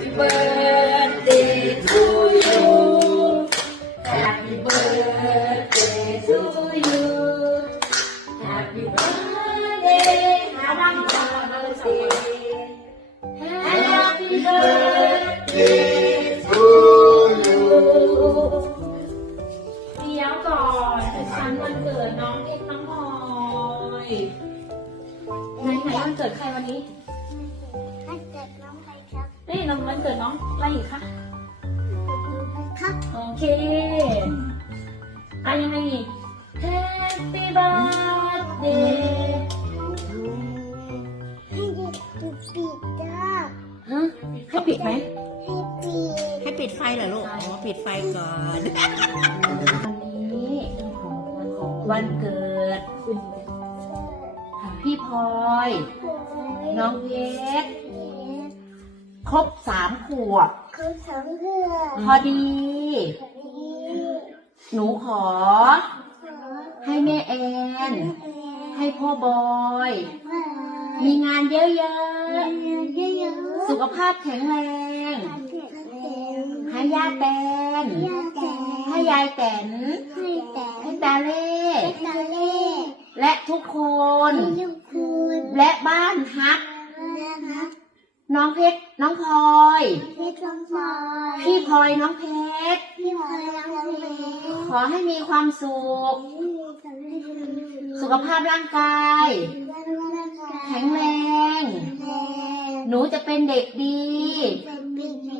Happy birthday to you Happy birthday to you Happy birthday Happy birthday Happy birthday to you เดี๋ยวก่อนแต่ฉันวันเกิดน้องเอ็กน้องพลอยไหนไหนวันเกิดใครวันนี้ นี่น้องวันเกิดน้องอะไรอีกคะครับโอเคอะยังไงอีก Happy birthday ให้เด็กปิดปิดจ้าฮะให้ปิดไหมให้ปิดให้ปิดไฟเหรอลูก อ๋อ ปิดไฟก่อน วันนี้วันเกิด พี่พลอย น้องเพชร ครบสามขวบเขาสองเพื่อนพอดีนี้หนูขอ ให้แม่แอน ให้พ่อบอย มีงานเยอะเยอะๆสุขภาพแข็งแรงๆให้ย่าแตนยาแต่ให้ยายแตนให้แต่ให้ตาเล่ตาเล่และทุกคนลูกคุณและบ้านฮัก นะครับน้องเพชร น้องพลอย พี่ทองพลอยพี่พลอยน้องเพชร พี่พลอยน้องเพชรขอให้มีความสุข สุขภาพร่างกาย แข็งแรง หนูจะเป็นเด็กดี เป็น